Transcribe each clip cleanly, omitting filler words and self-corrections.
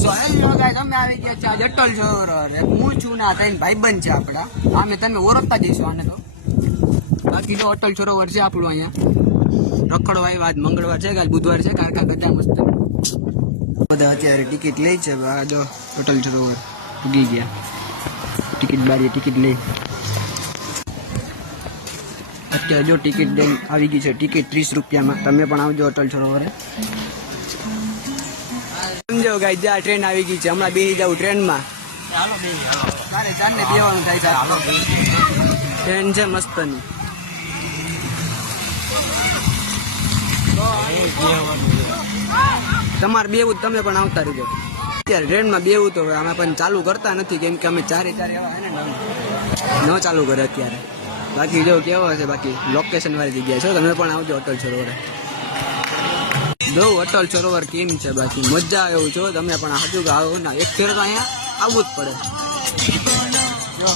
So hello guys, અમે આવી ગયા છે આજે અટલ સરોવર. હું છું ના ત્રણ ભાઈબંધ છે આપડા. આમે તમે ઓળખતા જઈશું આને તો. બાકી તો અટલ સરોવર છે આપણું અહીંયા. રખડવા આજ મંગળવાર છે, કાલ બુધવાર છે. કારકા બધા મસ્ત બધા અત્યારે ટિકિટ લે છે. જો અટલ સરોવર પૂગી ગયા. ટિકિટ બારી ટિકિટ લઈ અત્યારે જો ટિકિટ લઈને આવી ગઈ છે. ટિકિટ 30 રૂપિયામાં. તમે પણ આવજો અટલ સરોવરે. સમજો ગાઈસ, આ ટ્રેન આવી ગઈ છે. હમણાં બેસી જાવ ટ્રેનમાં. મારે ચાંદને બેવાનું થાય છે. ટ્રેન છે મસ્તની. તમારે બેવું તમે પણ આવતા રહીજો. અત્યારે ટ્રેનમાં બેવું તો અમે પણ ચાલુ કરતા નથી, કેમ કે અમે ચારે એવા હે ને ન ચાલુ કરે અત્યારે. બાકી જો કેવો હશે, બાકી લોકેશન વાળી જગ્યા છે. તમે પણ આવજો અટલ સરોવરે. જો અટલ સરોવર કેમ છે, બાકી મજા આવે એવું છો. તમે પણ હજુ આવો ને એક ફેર તો અહીંયા આવવું જ પડે. જો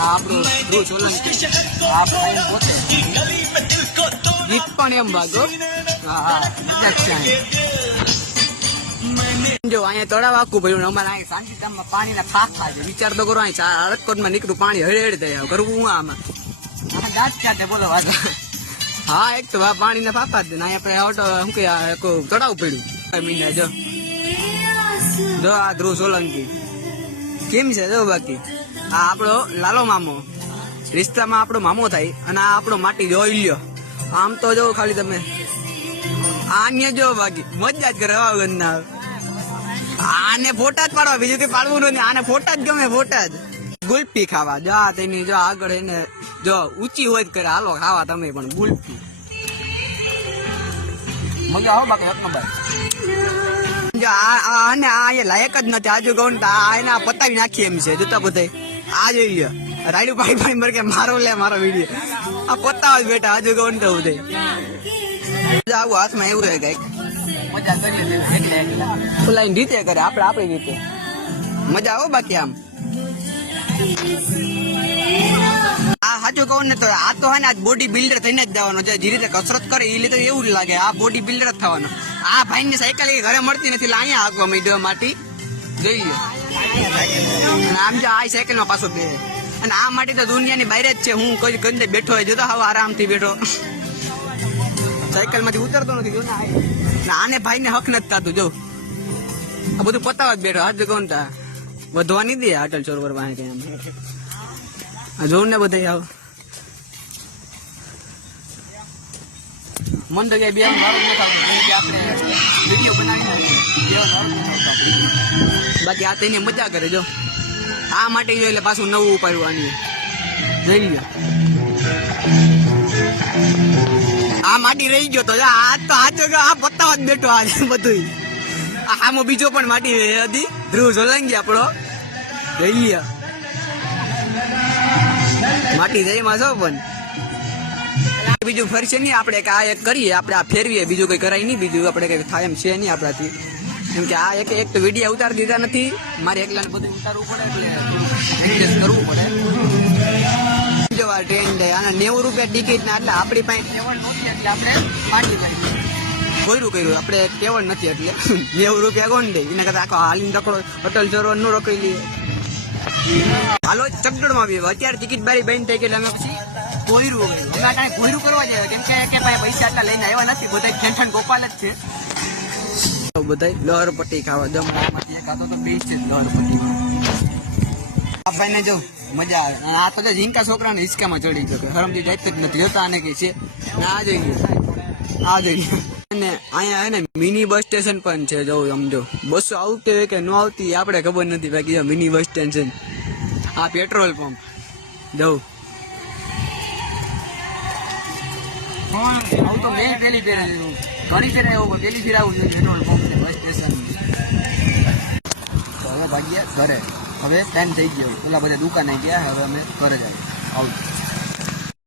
આ આપણું ધ્રુવ સોલંકી ગીત પણ એમ ભાગો. હા જો અહીંયા તળાવ આખું ભર્યું. અમારે અહીંયા શાંતિધામમાં પાણીના ફાફા છે. વિચાર તો કરો, અહીં રાજકોટમાં નીકળ્યું પાણી હળેડ થાય. કરવું હું આમાં બોલો વાત. હા, એક તો પાણીના ફાફા જ ને અહીંયા શું કે તળાવ પડ્યું. જો આ ધ્રુવ સોલંકી કેમ છે જો. બાકી આ આપણો લાલો મામો, રિશ્તામાં આપણો મામો થાય. અને આ આપણો માટી જોઈ લ્યો. આમ તો જો ખાલી તમે આને જો, બાકી મજા જ કરે. ના આને ફોટા જ પાડવા, બીજું કઈ પાડવું નથી. આને ફોટા જ ગમે, ફોટા જ. ગુલ્ફી ખાવા જો આ તેની જો આગળ એને જો ઊંચી હોય જ કરે. હાલો ખાવા તમે પણ ગુલ્ફી. મજા આવો બાકી જો આને આ લાયક જ નથી. આજુ કહું ને એના પતાવી નાખીએ એમ છે. જોતા બધા આ જોઈ લ્યો. રાયડું પાણી પાણી મર કે મારો લે મારો વિડીયો. આ પતાવ જ બેટા. આજુ કહું ને તો બધા આવું હાથમાં એવું છે કઈક. મજા કરીએ ઓલા રીતે કરે, આપણે આપણી રીતે મજા આવો. બાકી આમ આ સાચું કહું ને તો આ તો હે ને આજ બોડી બિલ્ડર થઈને જ જવાનો છે. જે રીતે કસરત કરે એ રીતે એવું જ લાગે આ બોડી બિલ્ડર જ થવાનો. આ ભાઈ ની સાયકલ ઘરે મળતી નથી, એટલે અહીંયા આંકવા માંડ્યો માટી જોઈએ. આમ જો આ સાયકલ માં પાછો બે. અને આ માટી તો દુનિયાની બહાર જ છે. હું કોઈ ગંદે બેઠો હોય જોતો હવે આરામથી બેઠો. સાયકલ માંથી ઉતરતો નથી. જો આને ભાઈ ને હક નથી થતું. જો આ બધું પતાવ જ બેઠો. હાથ કોણ તા વધવા નહીં દે અટલ સરોવર પાસે. જોઉં ને બધા આવ મન તો કઈ બે બાકી આ તેની મજા કરે. જો આ માટે જો એટલે પાછું નવું ઉપાડ્યું. આની જોઈ લ્યો આ માટી રહી ગયો તો આ તો આ પતાવા જ બેઠો. આ બધું આમાં બીજો પણ માટી હતી. ધ્રુવ સોલંકી આપણો જોઈ લ્યો માટી જઈમાં છો. પણ બીજું ફરશે નહીં. આપણે આ એક કરીએ, આપણે આ ફેરવીએ, બીજું કઈ કરાય નહીં. બીજું આપણે કઈ થાય એમ છે નહીં આપણાથી. કેમ કે આ એક તો વિડીયો ઉતારી દીધા નથી. મારે એકલાને બધું ઉતારવું પડે, એટલે એડજસ્ટ કરવું પડે. જો આ ટ્રેન જાય આના 90 રૂપિયા ટિકિટ ને. એટલે આપણી પાસે કેવળ નહોતી એટલે આપણે પાટી કર્યું. આપણે કેવળ નથી એટલે 90 રૂપિયા કોણ દે. એના કરતા આખો હાલીને રખડો અટલ સરોવર નું રખડી લઈએ. હાલો ચકડોળમાં બી અત્યારે ટિકિટ બારી બંધ થઈ ગઈ. અમે પછી કોયરું કરવા જાય. કેમ કે પૈસા એટલા લઈને આવ્યા નથી. બધા ઠેઠણ ગોપાલ જ છે. બધા લહરપટ્ટી ખાવા જમવામાંથી ખાતો તો બેસ્ટ છે લહરપટ્ટી. આ ભાઈને જો મજા આવે. આ તો ઝીંકા છોકરાને હિંચકામાં ચડી ગયો. હરમથી જાય જ નથી. જોતા આને કઈ છે આ જોઈએ. અને અહીંયા હે ને મિની બસ સ્ટેશન પણ છે. જો સમજો બસો આવતી હોય કે ન આવતી આપણે ખબર નથી. બાકી મિની બસ સ્ટેશન. આ પેટ્રોલ પંપ જવું આવું તો મેં પેલી ફેર ઘણી ફેર એવું પેલી ફેર આવું પેટ્રોલ પંપ બસ સ્ટેશન. હવે ભાગ્યા ઘરે. હવે ટાઈમ થઈ ગયો. પેલા બધા દુકાને ગયા. હવે અમે ઘરે જ આવું.